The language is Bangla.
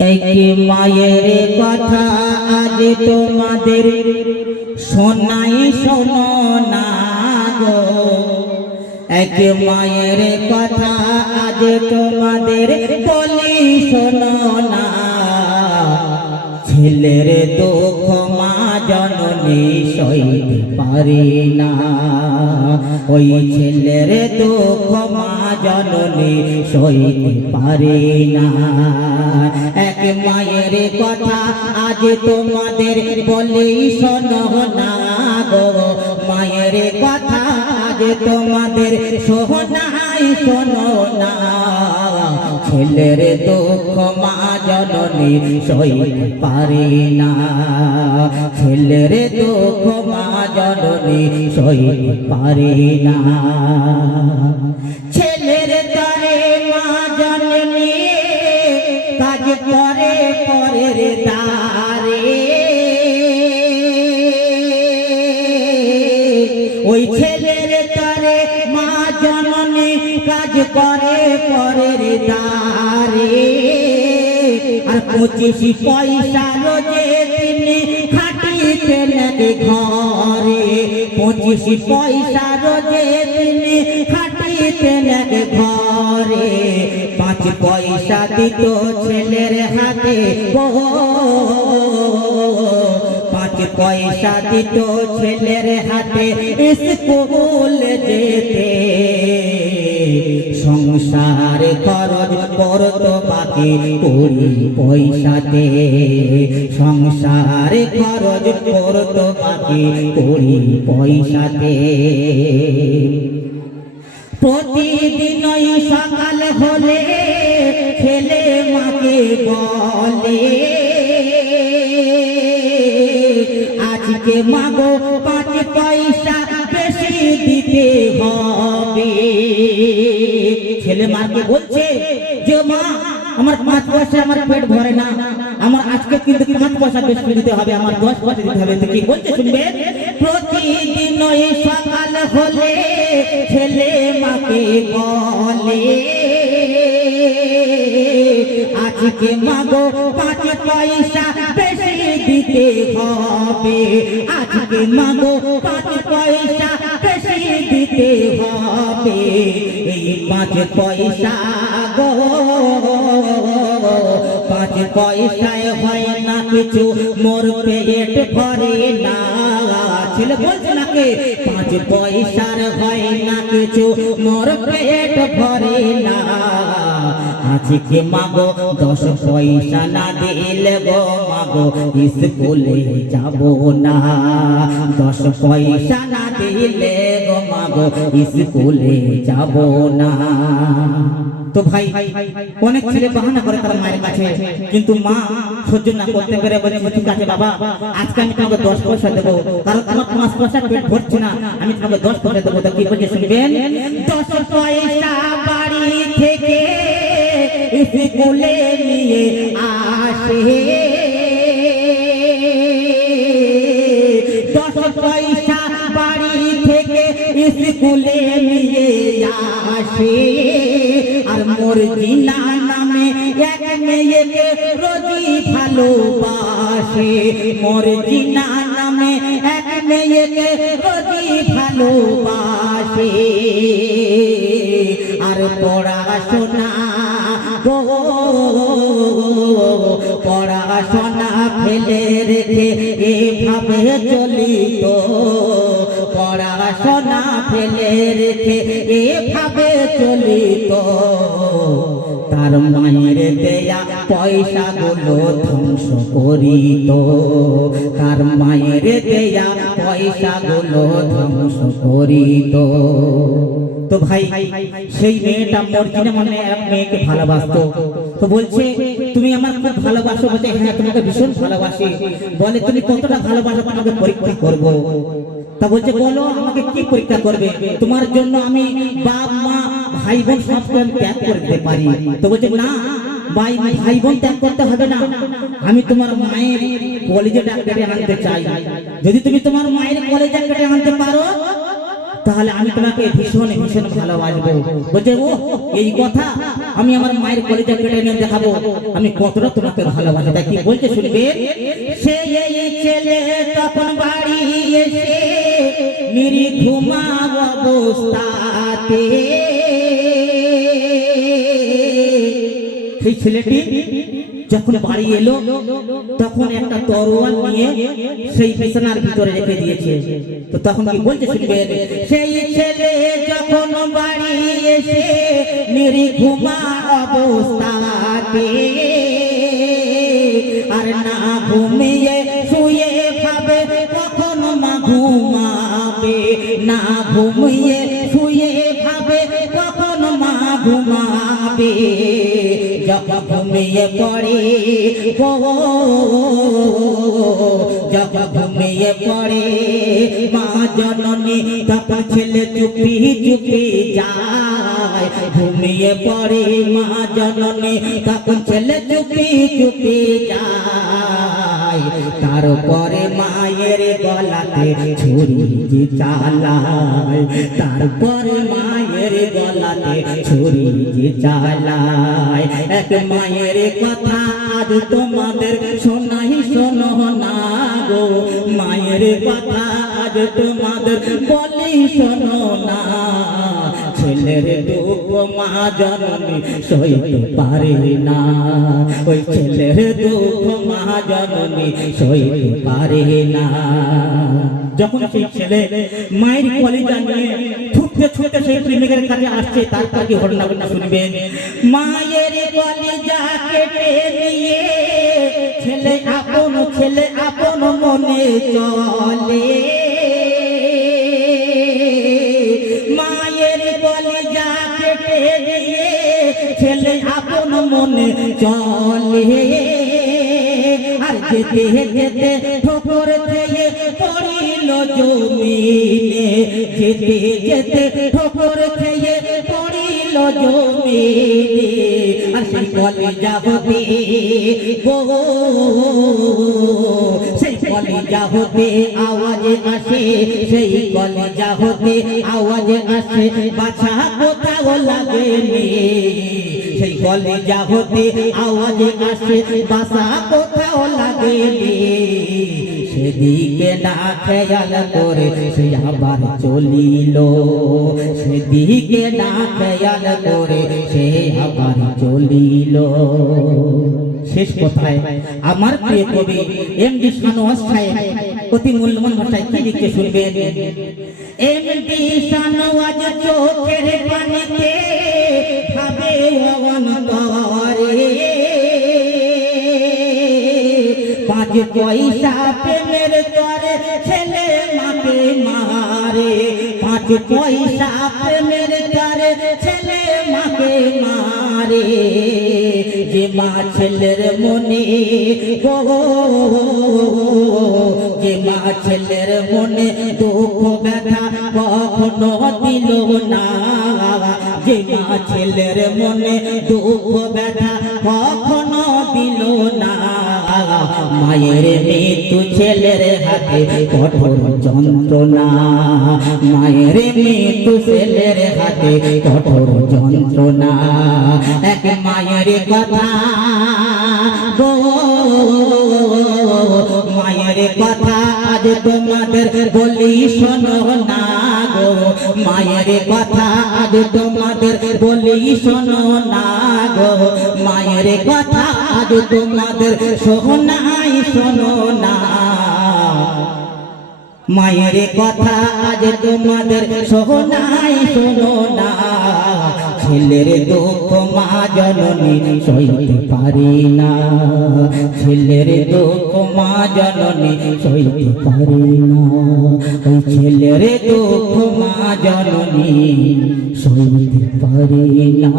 এক মায়ের কথা আজ তোমাদের শোনাই শোনো না গো। এক মায়ের কথা আজ তোমাদের বলি শোনো না। ছেলের দুঃখ মা জননী সইতে পারে না। ওই ছেলের তো মা জননী সইতে পারে না। এক মায়ের কথা আজ তোমাদের বলি শোনো না গো। মায়ের কথা আজ তোমাদের ছেলের দুঃখ মা জননী সই পারি না। ছেলের দুঃখ মা জননী সই পারি না। করে পরের দারে আর পঁচিশ পয়সা রোজে তিনি খাটিতে লাগে ঘরে। পঁচিশ পয়সা রোজে তিনি খাটিতে ঘরে। পাঁচ পয়সা দিত ছেলের হাতে পাঁচ পয়সা দিত ছেলের হাতে স্কুল যেতে। সংসার খরচ করত বাকি কুড়ি পয়সাতে। সংসার খরচ করত বাকি কুড়ি পয়সাতে। প্রতিদিন সকাল হলে ছেলে মাকে বলে, আজকে মাগো পাঁচ পয়সা দিতে হবে। ছেলে মাকে বলছে যে, মা, আমার পাঁচ পয়সা আমার পেট ভরে না। আমার আজকে কিন্তু পাঁচ পয়সা বেশি দিতে হবে, আমার দশ পয়সা দিতে হবে। কি বলছে, শুনবে? প্রতিদিন সকাল হলে ছেলে মাকে বলে, আজকে মাগো পাঁচ পয়সা বেশি দিতে হবে। আজকে মাগো পাঁচ পয়সা দিতে হবে, এই পাঁচ পয়সা গো। পাঁচ পয়সায় হয় না কিছু, মোর পেট ভরে না। ছেলে বলছে নাকি, পাঁচ পয়সার হয় না কিছু, মোর পেট ভরে না মাগো, দশ পয়সা না দিলে গো মাগো, স্কুলে যাব না। দশ পয়সা না দিলে গো মাগো, স্কুলে যাব না। তো ভাই, অনেক ছেলে বাহানা করে তার মায়ের কাছে, কিন্তু মা সহ্য না করতে পেরে বলে ঠিক আছে বাবা, আজকে আমি তোমাকে দশ পয়সা দেবো, কারণ আমার পাঁচ পয়সা পেট ভরছে না, আমি তোমাকে দশ পয়সা দেবো, তো কি বলছে শুনবেন? দশ পয়সা স্কুলে নিয়ে আসে। দশ পয়সা বাড়ি থেকে স্কুলে নিয়ে আসে। আর মোর নামে এক মেয়েকে রোজি ভালোবাসে। মোর জিনা নামে এক মেয়েকে ভালোবাসে। আর পড়াশোনা পড়াশোনা ফেলে রেখে এভাবে চলিত পড়াশোনা ফেলে রেখে এভাবে চলিত তার মায়ের দেয়া পয়সা গুলো ধ্বংস করিত তার মায়ের দেয়া পয়সা গুলো ধ্বংস করিত তো। ভাই, সেই মেয়েটা মর্জিনা মনে এক মেয়েকে ভালোবাসতো? তো বলছে, তুমি আমার খুব ভালোবাসো। বলছে হ্যাঁ তোমাকে ভীষণ ভালোবাসি। বলে, তুমি কতটা ভালোবাসো তোমাকে পরীক্ষা করব। তা বলছে, বলো, আমাকে কি পরীক্ষা করবে? তোমার জন্য আমি বাপ, মা ভাই বোন সবকে আমি ত্যাগ করে দিতে পারি। তো বলছে, না, ভাই ভাই বোন ত্যাগ করতে হবে না। আমি তোমার মায়ের কলেজে ডাক্তারে আনতে চাই। যদি তুমি তোমার মায়ের কলেজে ডাক্তারে আনতে পারো তাহলে আমি তোমাকে ভীষণ ভীষণ ভালোবাসবো। বলছে ও এই কথা আমি আমার মায়ের কলেজে কেটে নিয়ে দেখাবো। আমি কতটা তোমাকে ভালোবাসি। তাই বলছে, শুনবে? সে ছেলে তখন বাড়ি এসে মিরি ঘুমা অবস্থাতে। সেই ছেলেটি যখন বাড়ি এলো, তখন একটা তরোয়াল নিয়ে সেই বিছানার ভিতরে রেখে দিয়েছে। তো তখন কি বলছে শুনবেন সেই ছেলে যখন বাড়ি এসে মেরি ঘুমা অবস্থাতে আর না ঘুমিয়ে শুয়ে খাবে কখন মা ঘুমাবে, না ঘুমিয়ে ঘুমাবে যখন ঘুমিয়ে পড়ে যখন ঘুমিয়ে পড়ে। মা জননী তখন ছেলে চুপি চুপি যায়, ঘুমিয়ে পড়ে। মা জননী তখন ছেলে চুপি চুপি যায়। তারপরে মায়ের গলাতে ছুরি চালায়, তারপরে মায়ের গলাতে ছুরি চালায়। এক মায়ের কথা আজ তোমাদের শোনাই শোনো না গো। মায়ের কথা আজ তোমাদের বলি শোনো না ছেলের দুঃখ মা সইতে পারে না। ওই ছেলের দুঃখ মা সইতে পারে না। যখন সেই ছেলে মায়ের কলিজা নিয়ে ছুটতে ছুটতে সেই প্রেমিকের কাছে আসছে, তারপর কি ঘটনা ঘটনা শুনবেন? মায়ের কলিজা কেটে দিয়ে ছেলে আপন ছেলে আপন মনে চলে। যেতে ঠোকর খেয়ে পড়িল জমিনে। যেতে যেতে ঠোকর খেয়ে পড়িল জমিনে। আর সেই কলিজা হতে গো, সেই কলিজা হতে আওয়াজ আসে, সেই কলিজা হতে আওয়াজ আসে, বাছা কোথাও লাগেনি। সেই কলিজা হতে আওয়াজ আসে বাসা সেদিকে না খেয়াল করে সে আবার চলিল। সেদিকে না খেয়াল করে সে আবার চলিল। শেষ কথায়, আমার প্রিয় কবি এম ডি সানোয়াজ সাহেব অতি মূল্যবান ভাষায় কি লিখতে শুনবেন? এম ডি সানোয়াজ চোখের পানিতে ভাবে অন্তরে পাঁচ পয়সা প্রেমের তরে, ছেলে মাকে মারে। পাঁচ পয়সা প্রেমের তরে, ছেলে মাকে মারে। যে মা ছেলের মনে গো যে মা ছেলের মনে দুঃখ ব্যথা কখনো দিল না। যে মা ছেলের মনে দুঃখ ব্যথা কখনো দিল না। মায়ের মৃত্যু ছেলের হাতে, কঠোর যন্ত্রণা। মায়ের মৃত্যু ছেলের হাতে, কঠোর যন্ত্রণা। এক মায়ের কথা মায়ের কথা আজ তোমাদের বলি শোনো না গো। মায়ের কথা আজ তোমাদের বলি শোনো না গো। মায়ের কথা আজ তোমাদের শোনাই শোনো না। মায়ের কথা আজ তোমাদের শোনাই শোনো না। ছেলের দুঃখ মা জননী সইতে পারি না। ছেলের দুঃখ মা জননী সইতে পারি না। ছেলের দুঃখ মা জননী সইতে পারি না।